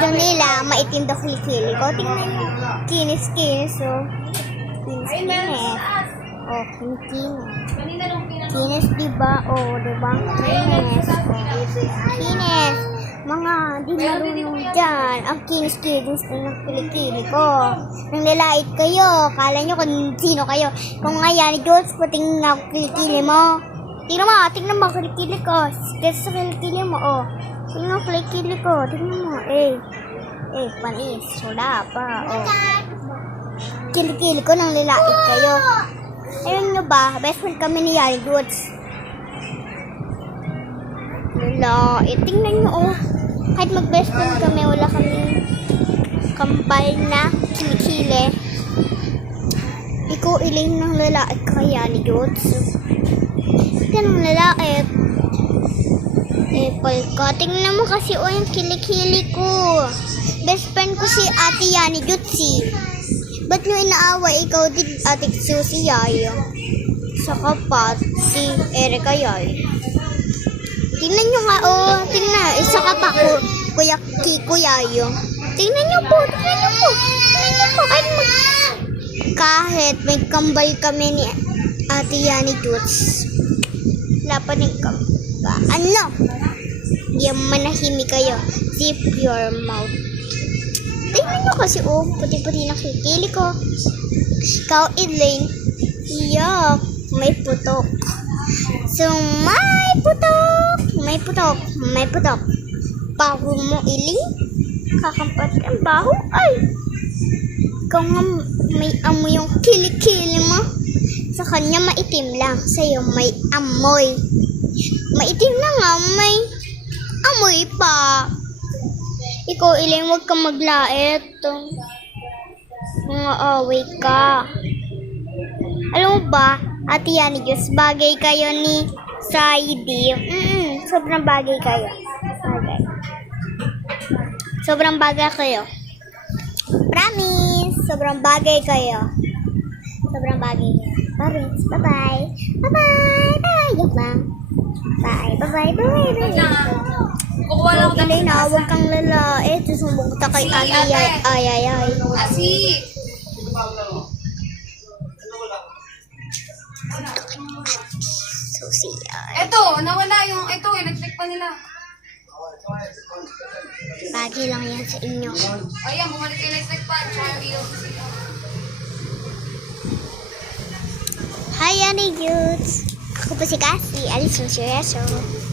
gusto nila, maitim daw kilikili ko. Tingnan nyo. Kinis-kinis, oh. Kinis-kinis. Oh, kinis-kinis. Kinis, diba? Oh, diba? Kinis. Oh, kinis. Mga di marunong dyan. Ang kinis-kinis ng kilikili ko. Nang lalait kayo. Kala nyo kung sino kayo. Kung nga yan, Diyos, puting na kilikili mo. Tingnan mo, kilikili ko. Kasi sa kilikili mo, oh. Tingnan mo, kilikili ko. Tingnan mo, panis. Wala pa, oh. Kilikili ko nang lalait kayo. Ayun nyo ba, best friend kami ni Yari Goods. Lalait. Tingnan nyo, oh. Kahit mag-best friend kami, wala kami kambal na kilikili. Ikaw iling ng lalait kaya ni Goods. Tingnan ng lalait. Polka. Tingnan mo kasi o yung kilikili ko. Best friend ko si Ate Yani Jutsi. Ba't nyo inaaway ikaw din Ate Susi Yayo? Saka pa si Erika Yayo. Tingnan nyo nga oh. Tingnan. Isa ka pa ko. Kuya Kiko Yayo. Tingnan nyo po. Tingnan nyo po. Tingnan nyo po. Kahit may kambal kami ni Ate Yani Jutsi. Lapanin ka. Ano? Yung manahimik kayo. Zip your mouth. Tingnan nyo kasi, oh, puti-puti na kikili ko. Ikaw, Elaine. Yuck. May putok. So, may putok. May putok. May putok. Baho mo, Elaine. Kakampat ang baho. Ay. Ikaw nga may amoy yung kilikili mo. Sa kanya maitim lang. Sa'yo may amoy. Maitim lang nga. May amoy pa. Ikaw, Elaine, huwag kang maglait. Mga away ka. Alam mo ba, Ate Yani Diyos, bagay kayo ni Saidi. Sobrang bagay kayo. Bagay. Sobrang bagay kayo. Promise. Sobrang bagay kayo. Sobrang bagay kayo. Promise. Bye-bye. Bye-bye. Bye. Yok lang. Bye. Bye-bye. Bye-bye. Bye. Kukuha lang ako Elaine, huwag kang lalait. Susumbong kita kay Ate Ayayay. Asi. Susi. Eto, nawala yung, ito, electric pa nila. Bagay lang yan sa inyo. Ayan, bumalik yung electric pa. Hi, Ani Youths! Ako po si Cassie, Alice Rosario.